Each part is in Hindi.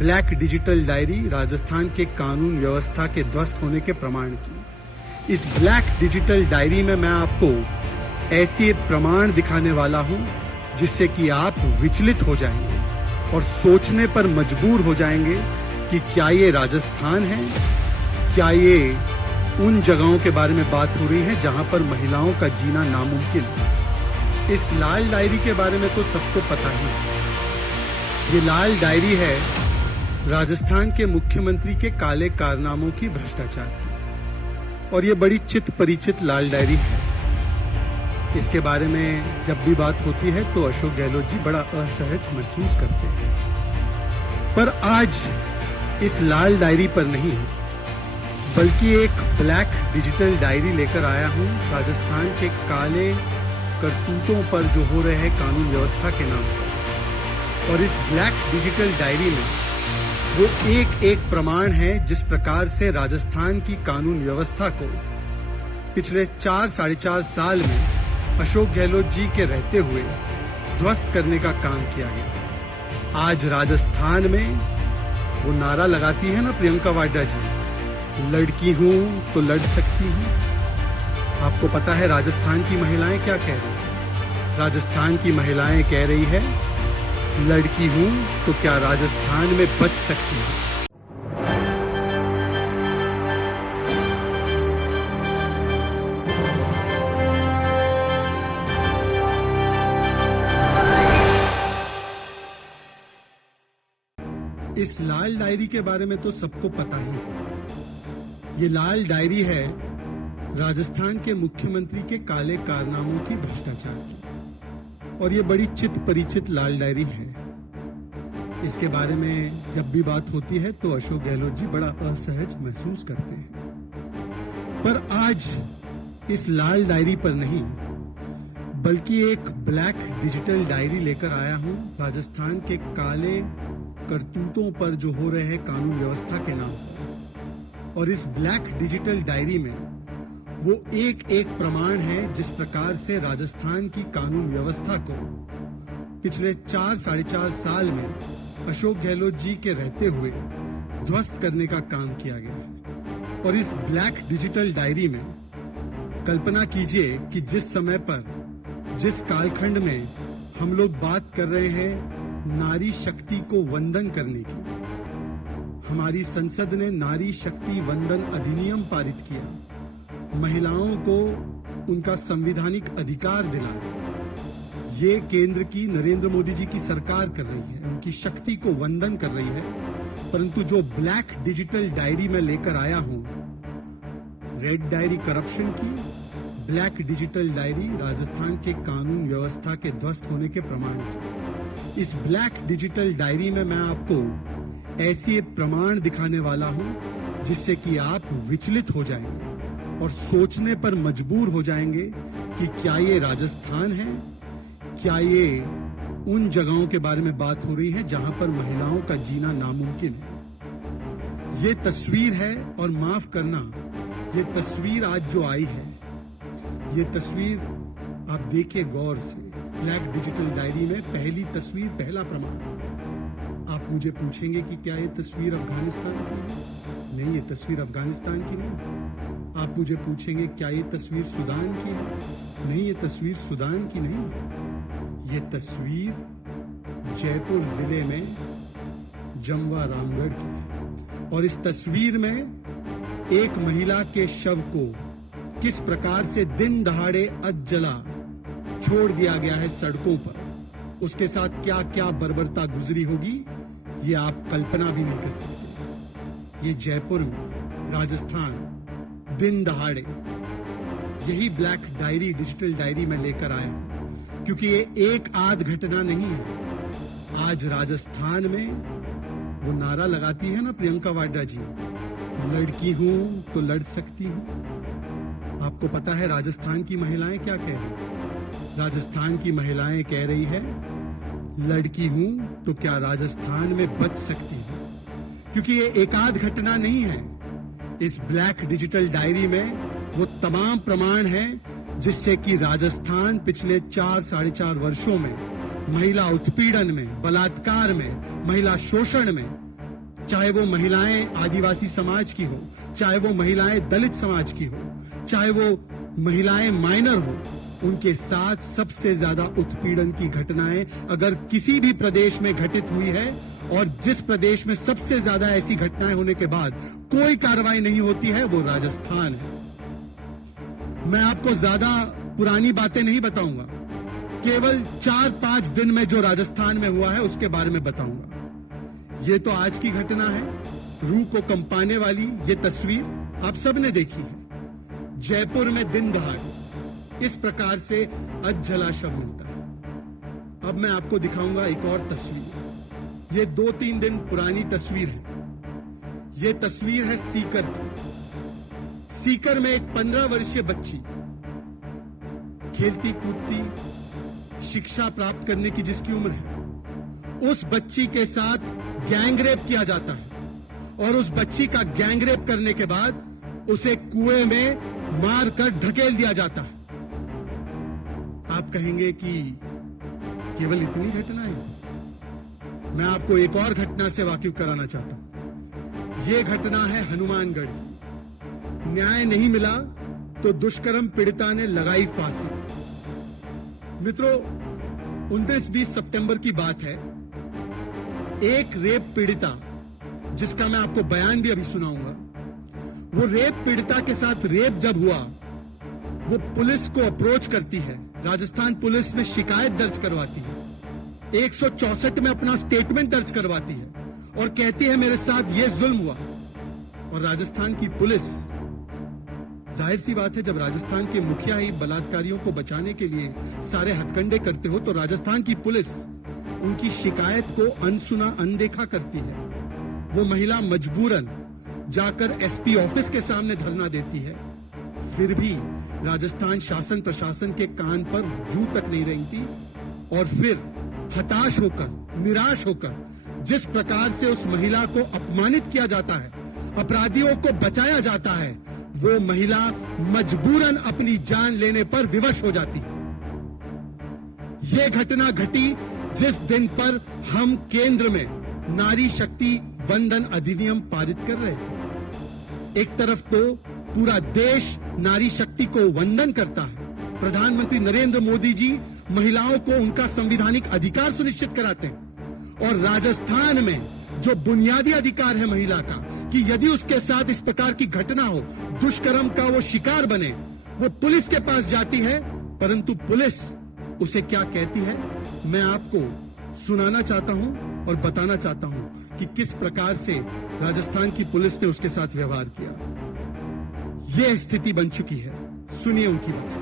ब्लैक डिजिटल डायरी राजस्थान के कानून व्यवस्था के ध्वस्त होने के प्रमाण की। इस ब्लैक डिजिटल डायरी में मैं आपको ऐसे प्रमाण दिखाने वाला हूं जिससे कि आप विचलित हो जाएंगे और सोचने पर मजबूर हो जाएंगे कि क्या ये राजस्थान है, क्या ये उन जगहों के बारे में बात हो रही है जहां पर महिलाओं का जीना नामुमकिन है। इस लाल डायरी के बारे में तो सबको पता ही है। ये लाल डायरी है राजस्थान के मुख्यमंत्री के काले कारनामों की, भ्रष्टाचार की, और ये बड़ी चित परिचित लाल डायरी है। इसके बारे में जब भी बात होती है तो अशोक गहलोत जी बड़ा असहज महसूस करते हैं। पर आज इस लाल डायरी पर नहीं बल्कि एक ब्लैक डिजिटल डायरी लेकर आया हूं राजस्थान के काले करतूतों पर जो हो रहे हैं कानून व्यवस्था के नाम पर। और इस ब्लैक डिजिटल डायरी में वो एक एक प्रमाण है जिस प्रकार से राजस्थान की कानून व्यवस्था को पिछले 4-4.5 साल में अशोक गहलोत जी के रहते हुए ध्वस्त करने का काम किया गया। आज राजस्थान में वो नारा लगाती है ना प्रियंका वाड्रा जी, लड़की हूं तो लड़ सकती हूं। आपको पता है राजस्थान की महिलाएं क्या कह रही हैं? राजस्थान की महिलाएं कह रही है, लड़की हूं तो क्या राजस्थान में बच सकती हूं। इस लाल डायरी के बारे में तो सबको पता ही है। ये लाल डायरी है राजस्थान के मुख्यमंत्री के काले कारनामों की, भ्रष्टाचार की, और ये बड़ी चित परिचित लाल डायरी है। इसके बारे में जब भी बात होती है तो अशोक गहलोत जी बड़ा असहज महसूस करते हैं। पर आज इस लाल डायरी पर नहीं बल्कि एक ब्लैक डिजिटल डायरी लेकर आया हूं राजस्थान के काले करतूतों पर जो हो रहे हैं कानून व्यवस्था के नाम पर। और इस ब्लैक डिजिटल डायरी में वो एक एक प्रमाण है जिस प्रकार से राजस्थान की कानून व्यवस्था को पिछले 4-4.5 साल में अशोक गहलोत जी के रहते हुए ध्वस्त करने का काम किया गया। और इस ब्लैक डिजिटल डायरी में कल्पना कीजिए कि जिस समय पर, जिस कालखंड में हम लोग बात कर रहे हैं नारी शक्ति को वंदन करने की, हमारी संसद ने नारी शक्ति वंदन अधिनियम पारित किया, महिलाओं को उनका संवैधानिक अधिकार दिलाया। ये केंद्र की नरेंद्र मोदी जी की सरकार कर रही है, उनकी शक्ति को वंदन कर रही है। परंतु जो ब्लैक डिजिटल डायरी में लेकर आया हूं, रेड डायरी करप्शन की, ब्लैक डिजिटल डायरी राजस्थान के कानून व्यवस्था के ध्वस्त होने के प्रमाण की। इस ब्लैक डिजिटल डायरी में मैं आपको ऐसे प्रमाण दिखाने वाला हूं जिससे कि आप विचलित हो जाएंगे और सोचने पर मजबूर हो जाएंगे कि क्या ये राजस्थान है, क्या ये उन जगहों के बारे में बात हो रही है जहां पर महिलाओं का जीना नामुमकिन है। ये तस्वीर है, और माफ करना, ये तस्वीर आज जो आई है, ये तस्वीर आप देखिए गौर से। ब्लैक डिजिटल डायरी में पहली तस्वीर, पहला प्रमाण। आप मुझे पूछेंगे कि क्या ये तस्वीर अफगानिस्तान की है? नहीं, ये तस्वीर अफगानिस्तान की नहीं। आप मुझे पूछेंगे क्या ये तस्वीर सूडान की है? नहीं, ये तस्वीर सूडान की नहीं। ये तस्वीर जयपुर जिले में जमवा रामगढ़ की है। और इस तस्वीर में एक महिला के शव को किस प्रकार से दिन दहाड़े अधजला छोड़ दिया गया है सड़कों पर, उसके साथ क्या क्या बर्बरता गुजरी होगी ये आप कल्पना भी नहीं कर सकते। ये जयपुर में, राजस्थान, दिन दहाड़े। यही ब्लैक डायरी, डिजिटल डायरी में लेकर आया हूं क्योंकि ये एक आध घटना नहीं है। आज राजस्थान में वो नारा लगाती है ना प्रियंका वाड्रा जी, लड़की हूं तो लड़ सकती हूं। आपको पता है राजस्थान की महिलाएं क्या कह रही हैं? राजस्थान की महिलाएं कह रही है, लड़की हूं तो क्या राजस्थान में बच सकती हूं। क्योंकि ये एकाध घटना नहीं है। इस ब्लैक डिजिटल डायरी में वो तमाम प्रमाण हैं जिससे कि राजस्थान पिछले 4-4.5 वर्षों में महिला उत्पीड़न में, बलात्कार में, महिला शोषण में चाहे वो महिलाएं आदिवासी समाज की हो, चाहे वो महिलाएं दलित समाज की हो, चाहे वो महिलाएं माइनर हो, उनके साथ सबसे ज्यादा उत्पीड़न की घटनाएं अगर किसी भी प्रदेश में घटित हुई है, और जिस प्रदेश में सबसे ज्यादा ऐसी घटनाएं होने के बाद कोई कार्रवाई नहीं होती है, वो राजस्थान है। मैं आपको ज्यादा पुरानी बातें नहीं बताऊंगा, केवल 4-5 दिन में जो राजस्थान में हुआ है उसके बारे में बताऊंगा। ये तो आज की घटना है, रूह को कंपाने वाली ये तस्वीर आप सबने देखी है। जयपुर में दिन दहाड़े इस प्रकार से अधजला शव मिलता है। अब मैं आपको दिखाऊंगा एक और तस्वीर। ये 2-3 दिन पुरानी तस्वीर है। ये तस्वीर है सीकर की। सीकर में एक 15 वर्षीय बच्ची खेलती कूदती शिक्षा प्राप्त करने की जिसकी उम्र है, उस बच्ची के साथ गैंगरेप किया जाता है और उस बच्ची का गैंगरेप करने के बाद उसे कुएं में मारकर ढकेल दिया जाता है। आप कहेंगे कि केवल इतनी घटनाएं? मैं आपको एक और घटना से वाकिफ कराना चाहता हूं। यह घटना है हनुमानगढ़ की। न्याय नहीं मिला तो दुष्कर्म पीड़िता ने लगाई फांसी। मित्रों, 19-20 सितंबर की बात है। एक रेप पीड़िता, जिसका मैं आपको बयान भी अभी सुनाऊंगा, वो रेप पीड़िता के साथ रेप जब हुआ, वो पुलिस को अप्रोच करती है, राजस्थान पुलिस में शिकायत दर्ज करवाती है, 164 में अपना स्टेटमेंट दर्ज करवाती है और कहती है मेरे साथ ये जुल्म हुआ। और राजस्थान की पुलिस, जाहिर सी बात है, जब राजस्थान के मुखिया ही बलात्कारियों को बचाने के लिए सारे हथकंडे करते हो तो राजस्थान की पुलिस उनकी शिकायत को अनसुना अनदेखा करती है। वो महिला मजबूरन जाकर एसपी ऑफिस के सामने धरना देती है। फिर भी राजस्थान शासन प्रशासन के कान पर जू तक नहीं रेंगती और फिर हताश होकर, निराश होकर जिस प्रकार से उस महिला को अपमानित किया जाता है, अपराधियों को बचाया जाता है, वो महिला मजबूरन अपनी जान लेने पर विवश हो जाती है। ये घटना घटी जिस दिन पर हम केंद्र में नारी शक्ति वंदन अधिनियम पारित कर रहे थे। एक तरफ तो पूरा देश नारी शक्ति को वंदन करता है, प्रधानमंत्री नरेंद्र मोदी जी महिलाओं को उनका संवैधानिक अधिकार सुनिश्चित कराते हैं, और राजस्थान में जो बुनियादी अधिकार है महिला का कि यदि उसके साथ इस प्रकार की घटना हो, दुष्कर्म का वो शिकार बने, वो पुलिस के पास जाती है, परंतु पुलिस उसे क्या कहती है मैं आपको सुनाना चाहता हूं और बताना चाहता हूं कि किस प्रकार से राजस्थान की पुलिस ने उसके साथ व्यवहार किया। यह स्थिति बन चुकी है। सुनिए उनकी बात।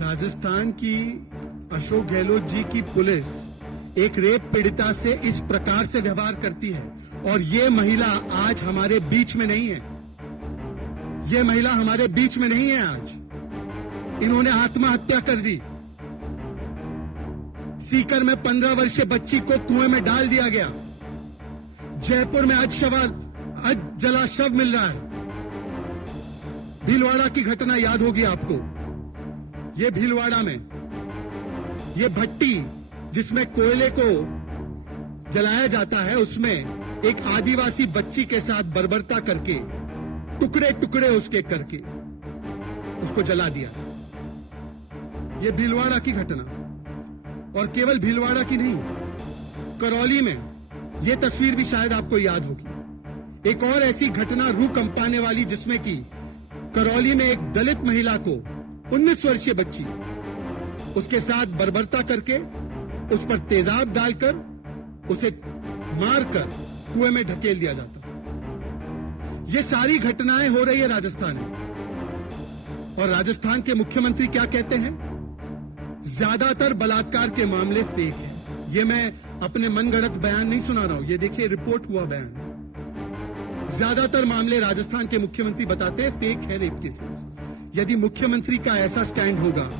राजस्थान की अशोक गहलोत जी की पुलिस एक रेप पीड़िता से इस प्रकार से व्यवहार करती है, और ये महिला आज हमारे बीच में नहीं है। ये महिला हमारे बीच में नहीं है आज। इन्होंने आत्महत्या कर दी। सीकर में 15 वर्षीय बच्ची को कुएं में डाल दिया गया। जयपुर में आज जला शव मिल रहा है। भीलवाड़ा की घटना याद होगी आपको। ये भीलवाड़ा में ये भट्टी जिसमें कोयले को जलाया जाता है, उसमें एक आदिवासी बच्ची के साथ बर्बरता करके टुकड़े टुकड़े उसके करके उसको जला दिया। ये भीलवाड़ा की घटना, और केवल भीलवाड़ा की नहीं, करौली में यह तस्वीर भी शायद आपको याद होगी। एक और ऐसी घटना रूह कंपाने वाली, जिसमें कि करौली में एक दलित महिला को 19 वर्षीय बच्ची उसके साथ बर्बरता करके उस पर तेजाब डालकर उसे मारकर कुएं में ढकेल दिया जाता। ये सारी घटनाएं हो रही है राजस्थान में, और राजस्थान के मुख्यमंत्री क्या कहते हैं? ज्यादातर बलात्कार के मामले फेक हैं। ये मैं अपने मनगढ़ंत बयान नहीं सुना रहा हूं, ये देखिए रिपोर्ट हुआ बयान। ज्यादातर मामले राजस्थान के मुख्यमंत्री बताते हैं फेक है रेप केसेस। यदि मुख्यमंत्री का ऐसा स्टैंड होगा,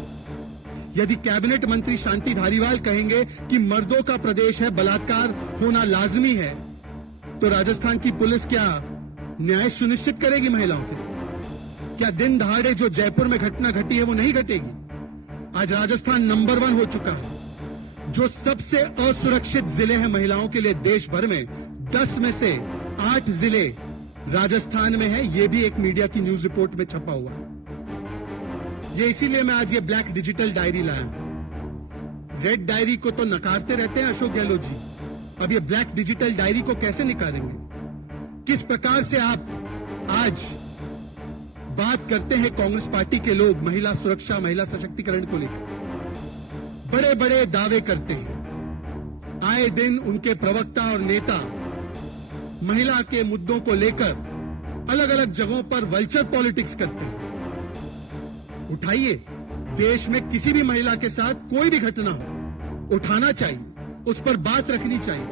यदि कैबिनेट मंत्री शांति धारीवाल कहेंगे कि मर्दों का प्रदेश है, बलात्कार होना लाजमी है, तो राजस्थान की पुलिस क्या न्याय सुनिश्चित करेगी महिलाओं के? क्या दिन दहाड़े जो जयपुर में घटना घटी है वो नहीं घटेगी? आज राजस्थान नंबर 1 हो चुका है। जो सबसे असुरक्षित जिले हैं महिलाओं के लिए देश भर में, 10 में से 8 जिले राजस्थान में है। ये भी एक मीडिया की न्यूज रिपोर्ट में छपा हुआ है। ये इसीलिए मैं आज ये ब्लैक डिजिटल डायरी लाया हूं। रेड डायरी को तो नकारते रहते हैं अशोक गहलोत जी, अब ये ब्लैक डिजिटल डायरी को कैसे निकालेंगे? किस प्रकार से आप आज बात करते हैं कांग्रेस पार्टी के लोग महिला सुरक्षा, महिला सशक्तिकरण को लेकर बड़े बड़े दावे करते हैं। आए दिन उनके प्रवक्ता और नेता महिला के मुद्दों को लेकर अलग अलग जगहों पर वल्चर पॉलिटिक्स करते हैं। उठाइए, देश में किसी भी महिला के साथ कोई भी घटना हो, उठाना चाहिए, उस पर बात रखनी चाहिए,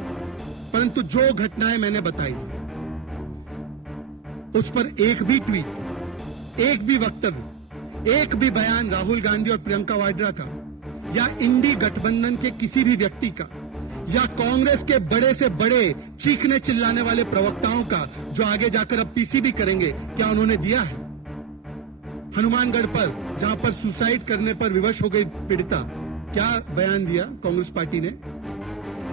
परंतु जो घटनाएं मैंने बताई उस पर एक भी ट्वीट, एक भी वक्तव्य, एक भी बयान राहुल गांधी और प्रियंका वाड्रा का या इंडी गठबंधन के किसी भी व्यक्ति का या कांग्रेस के बड़े से बड़े चीखने चिल्लाने वाले प्रवक्ताओं का, जो आगे जाकर अब पीसीबी करेंगे, क्या उन्होंने दिया है? हनुमानगढ़ पर जहां पर सुसाइड करने पर विवश हो गई पीड़िता, क्या बयान दिया कांग्रेस पार्टी ने?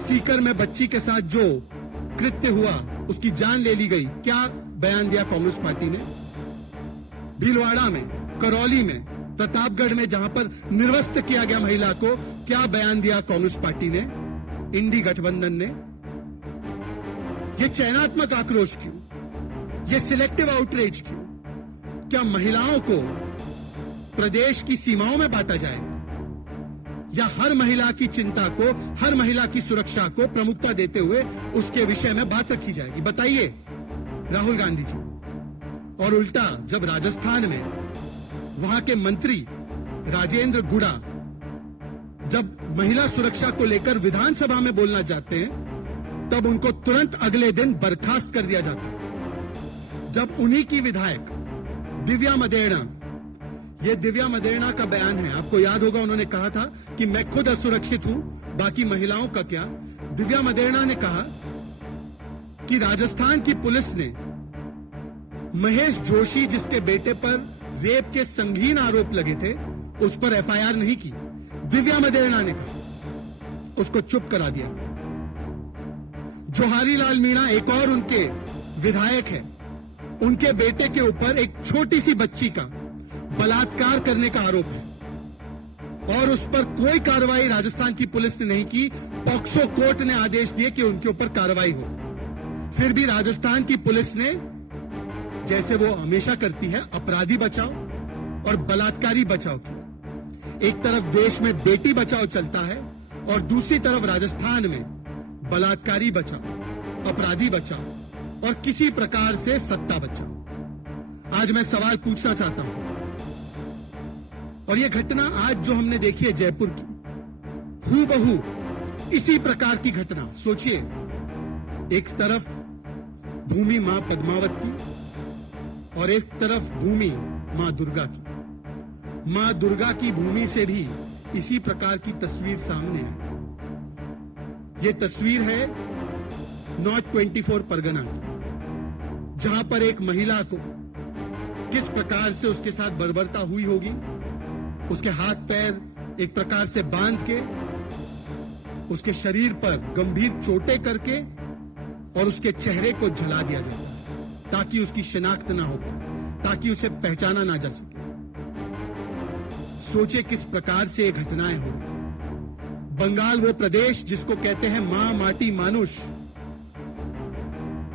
सीकर में बच्ची के साथ जो कृत्य हुआ, उसकी जान ले ली गई, क्या बयान दिया कांग्रेस पार्टी ने? भीलवाड़ा में, करौली में, प्रतापगढ़ में जहां पर निर्वस्त्र किया गया महिला को, क्या बयान दिया कांग्रेस पार्टी ने, इंडी गठबंधन ने? ये चयनात्मक आक्रोश क्यों? ये सिलेक्टिव आउटरीच क्यों? क्या महिलाओं को प्रदेश की सीमाओं में बांटा जाएगा या हर महिला की चिंता को, हर महिला की सुरक्षा को प्रमुखता देते हुए उसके विषय में बात रखी जाएगी? बताइए राहुल गांधी जी। और उल्टा जब राजस्थान में वहां के मंत्री राजेंद्र गुड़ा जब महिला सुरक्षा को लेकर विधानसभा में बोलना चाहते हैं, तब उनको तुरंत अगले दिन बर्खास्त कर दिया जाता है। जब उन्हीं की विधायक दिव्या मदेरणा, ये दिव्या मदेरणा का बयान है, आपको याद होगा, उन्होंने कहा था कि मैं खुद असुरक्षित हूं, बाकी महिलाओं का क्या? दिव्या मदेरणा ने कहा कि राजस्थान की पुलिस ने महेश जोशी, जिसके बेटे पर रेप के संगीन आरोप लगे थे, उस पर एफआईआर नहीं की। दिव्या मदेरणा ने कहा, उसको चुप करा दिया। जोहारी लाल मीणा एक और उनके विधायक है, उनके बेटे के ऊपर एक छोटी सी बच्ची का बलात्कार करने का आरोप है और उस पर कोई कार्रवाई राजस्थान की पुलिस ने नहीं की। पॉक्सो कोर्ट ने आदेश दिए कि उनके ऊपर कार्रवाई हो, फिर भी राजस्थान की पुलिस ने, जैसे वो हमेशा करती है, अपराधी बचाओ और बलात्कारी बचाओ किया। एक तरफ देश में बेटी बचाओ चलता है और दूसरी तरफ राजस्थान में बलात्कारी बचाओ, अपराधी बचाओ और किसी प्रकार से सत्ता बचाओ। आज मैं सवाल पूछना चाहता हूं, और ये घटना आज जो हमने देखी है जयपुर की, हूबहू इसी प्रकार की घटना। सोचिए, एक तरफ भूमि मां पद्मावत की और एक तरफ भूमि मां दुर्गा की। मां दुर्गा की भूमि से भी इसी प्रकार की तस्वीर सामने है। ये तस्वीर है नॉर्थ 24 परगना की, जहां पर एक महिला को किस प्रकार से उसके साथ बर्बरता हुई होगी, उसके हाथ पैर एक प्रकार से बांध के, उसके शरीर पर गंभीर चोटें करके और उसके चेहरे को जला दिया जाता है ताकि उसकी शिनाख्त ना हो, ताकि उसे पहचाना ना जा सके। सोचे किस प्रकार से ये घटनाएं हो। बंगाल वो प्रदेश जिसको कहते हैं मां माटी मानुष,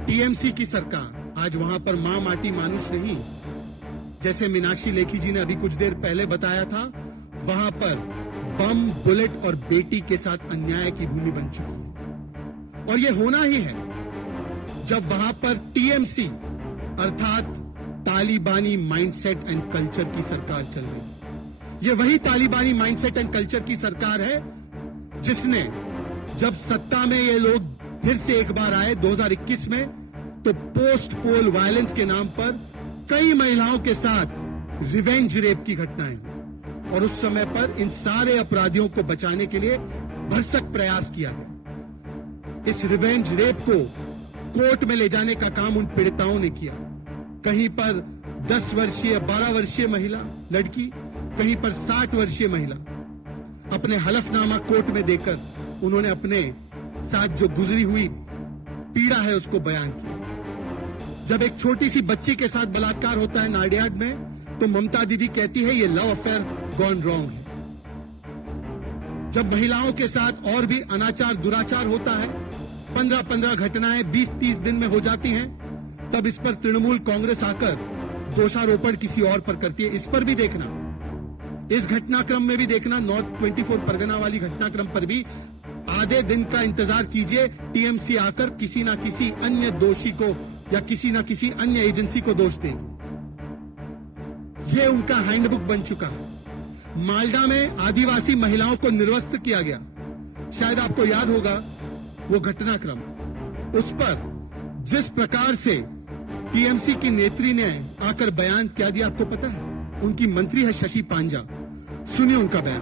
टीएमसी की सरकार आज वहां पर मां माटी मानुष नहीं, जैसे मीनाक्षी लेखी जी ने अभी कुछ देर पहले बताया था, वहां पर बम, बुलेट और बेटी के साथ अन्याय की भूमि बन चुकी है। और यह होना ही है जब वहां पर टीएमसी अर्थात तालिबानी माइंडसेट एंड कल्चर की सरकार चल रही है। यह वही तालिबानी माइंडसेट एंड कल्चर की सरकार है जिसने, जब सत्ता में ये लोग फिर से एक बार आए 2021 में, तो पोस्ट पोल वायलेंस के नाम पर कई महिलाओं के साथ रिवेंज रेप की घटनाएं हुई और उस समय पर इन सारे अपराधियों को बचाने के लिए भरसक प्रयास किया गया। इस रिवेंज रेप को कोर्ट में ले जाने का काम उन पीड़िताओं ने किया। कहीं पर 10 वर्षीय 12 वर्षीय महिला लड़की, कहीं पर 60 वर्षीय महिला, अपने हलफनामा कोर्ट में देकर उन्होंने अपने साथ जो गुजरी हुई पीड़ा है उसको बयान किया। जब एक छोटी सी बच्ची के साथ बलात्कार होता है नाडियाड में, तो ममता दीदी कहती है ये लव अफेयर गॉन रॉन्ग है। जब महिलाओं के साथ और भी अनाचार दुराचार होता है, 15-15 घटनाएं 20-30 दिन में हो जाती हैं, तब इस पर तृणमूल कांग्रेस आकर दोषारोपण किसी और पर करती है। इस पर भी देखना, इस घटनाक्रम में भी देखना, नॉर्थ 24 परगना वाली घटनाक्रम पर भी आधे दिन का इंतजार कीजिए, टीएमसी आकर किसी ना किसी अन्य दोषी को या किसी ना किसी अन्य एजेंसी को दोष देगी। यह उनका हैंडबुक बन चुका है। मालडा में आदिवासी महिलाओं को निर्वस्त्र किया गया, शायद आपको याद होगा वो घटनाक्रम। उस पर जिस प्रकार से टीएमसी की नेत्री ने आकर बयान क्या दिया आपको पता है? उनकी मंत्री है शशि पांजा, सुनिए उनका बयान।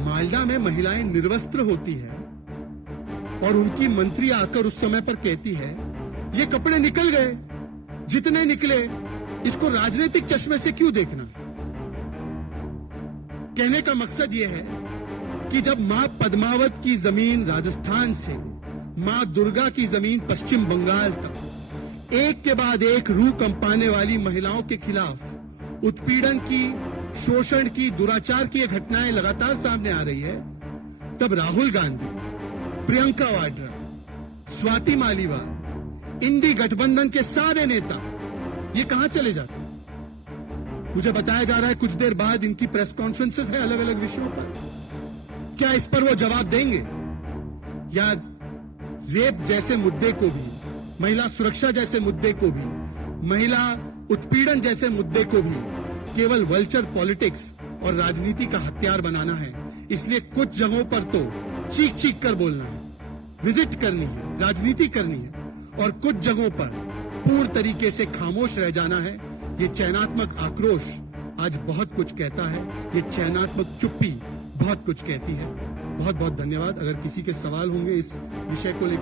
मालडा में महिलाएं निर्वस्त्र होती है और उनकी मंत्री आकर उस समय पर कहती है ये कपड़े निकल गए, जितने निकले, इसको राजनीतिक चश्मे से क्यों देखना। कहने का मकसद यह है कि जब मां पद्मावत की जमीन राजस्थान से मां दुर्गा की जमीन पश्चिम बंगाल तक एक के बाद एक रूह कंपाने वाली महिलाओं के खिलाफ उत्पीड़न की, शोषण की, दुराचार की घटनाएं लगातार सामने आ रही है, तब राहुल गांधी, प्रियंका वाड्रा, स्वाति मालीवाल, इंडी गठबंधन के सारे नेता ये कहां चले जाते हैं? मुझे बताया जा रहा है कुछ देर बाद इनकी प्रेस कॉन्फ्रेंसेस है अलग अलग विषयों पर। क्या इस पर वो जवाब देंगे? या रेप जैसे मुद्दे को भी, महिला सुरक्षा जैसे मुद्दे को भी, महिला उत्पीड़न जैसे मुद्दे को भी केवल वल्चर पॉलिटिक्स और राजनीति का हथियार बनाना है? इसलिए कुछ जगहों पर तो चीख चीख कर बोलना है, विजिट करनी है, राजनीति करनी है, और कुछ जगहों पर पूर्ण तरीके से खामोश रह जाना है। ये चयनात्मक आक्रोश आज बहुत कुछ कहता है, ये चयनात्मक चुप्पी बहुत कुछ कहती है। बहुत बहुत धन्यवाद। अगर किसी के सवाल होंगे इस विषय को लेकर